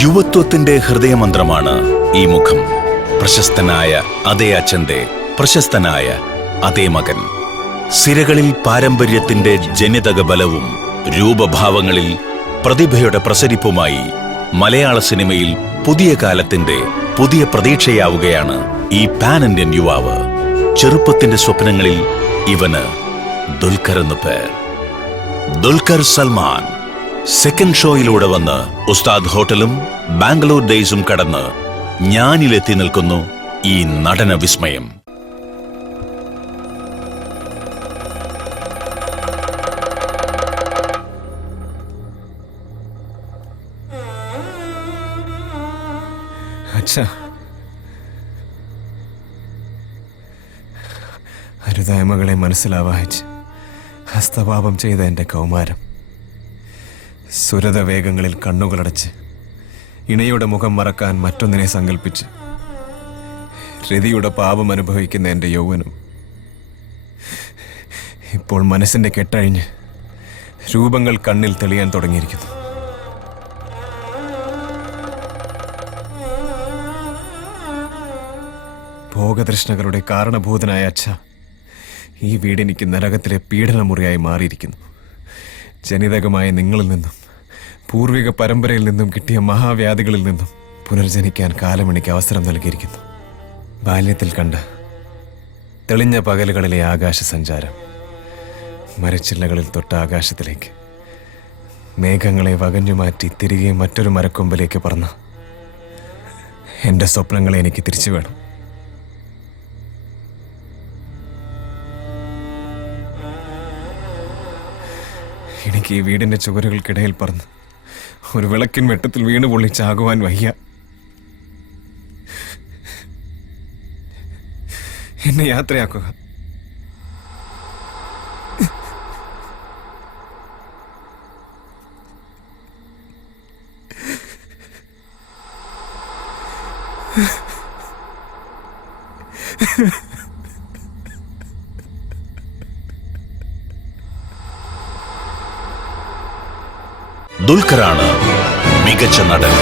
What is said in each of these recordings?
യുവത്വത്തിന്റെ ഹൃദയമന്ത്രമാണ് ഈ മുഖം. പ്രശസ്തനായ അതേ അച്ഛന്റെ പ്രശസ്തനായ അതേ മകൻ. സിരകളിൽ പാരമ്പര്യത്തിന്റെ ജനിതക ബലവും രൂപഭാവങ്ങളിൽ പ്രതിഭയുടെ പ്രസരിപ്പുമായി മലയാള സിനിമയിൽ പുതിയ കാലത്തിന്റെ പുതിയ പ്രതീക്ഷയാവുകയാണ് ഈ പാൻ ഇന്ത്യൻ യുവാവ്. ചെറുപ്പത്തിന്റെ സ്വപ്നങ്ങളിൽ ഇവന് ദുൽഖർ എന്ന് പേർ. ദുൽഖർ സൽമാൻ സെക്കൻഡ് ഷോയിലൂടെ വന്ന് ഉസ്താദ് ഹോട്ടലും ബാംഗ്ലൂർ ഡേയ്സും കടന്ന് ഞാനിലെത്തി നിൽക്കുന്നു ഈ നടന വിസ്മയം. അച്ഛാ, അരുതായ്മകളെ മനസ്സിലാവാഹിച്ച് ഹസ്തപാപം ചെയ്ത എൻ്റെ കൗമാരം, സുരതവേഗങ്ങളിൽ കണ്ണുകളടച്ച് ഇണയുടെ മുഖം മറക്കാൻ മറ്റൊന്നിനെ സങ്കല്പിച്ച് രതിയുടെ പാപം അനുഭവിക്കുന്ന എൻ്റെ യൗവനം ഇപ്പോൾ മനസ്സിൻ്റെ കെട്ടഴിഞ്ഞ് രൂപങ്ങൾ കണ്ണിൽ തെളിയാൻ തുടങ്ങിയിരിക്കുന്നു. ഭോഗതൃഷ്ണകളുടെ കാരണഭൂതനായ അച്ഛ, ഈ വീടെനിക്ക് നരകത്തിലെ പീഡനമുറിയായി മാറിയിരിക്കുന്നു. ജനിതകമായ നിങ്ങളിൽ നിന്നും പൂർവിക പരമ്പരയിൽ നിന്നും കിട്ടിയ മഹാവ്യാധികളിൽ നിന്നും പുനർജനിക്കാൻ കാലമെനിക്ക് അവസരം നൽകിയിരിക്കുന്നു. ബാല്യത്തിൽ കണ്ട തെളിഞ്ഞ പകലുകളിലെ ആകാശ സഞ്ചാരം, മരച്ചില്ലകളിൽ തൊട്ട ആകാശത്തിലേക്ക്, മേഘങ്ങളെ വകഞ്ഞുമാറ്റി തിരികെ മറ്റൊരു മരക്കൊമ്പിലേക്ക് പറന്ന എൻ്റെ സ്വപ്നങ്ങളെ എനിക്ക് തിരിച്ചു വേണം. എനിക്ക് ഈ വീടിന്റെ ചുവരുകൾക്കിടയിൽ പറന്ന് ഒരു വിളക്കിൻ വെട്ടത്തിൽ വീണ് പൊള്ളിച്ചാകുവാൻ വയ്യ. എന്നെ യാത്രയാക്കുക. ദുൽഖറാണ് മികച്ച നടൻ.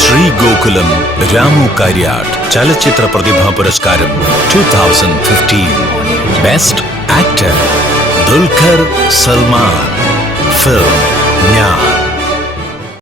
ശ്രീ ഗോകുലം രാമു കാര്യാട്ട് ചലച്ചിത്ര പ്രതിഭാ പുരസ്കാരം 2015. Best actor Dulquer Salman. Film ഞാൻ.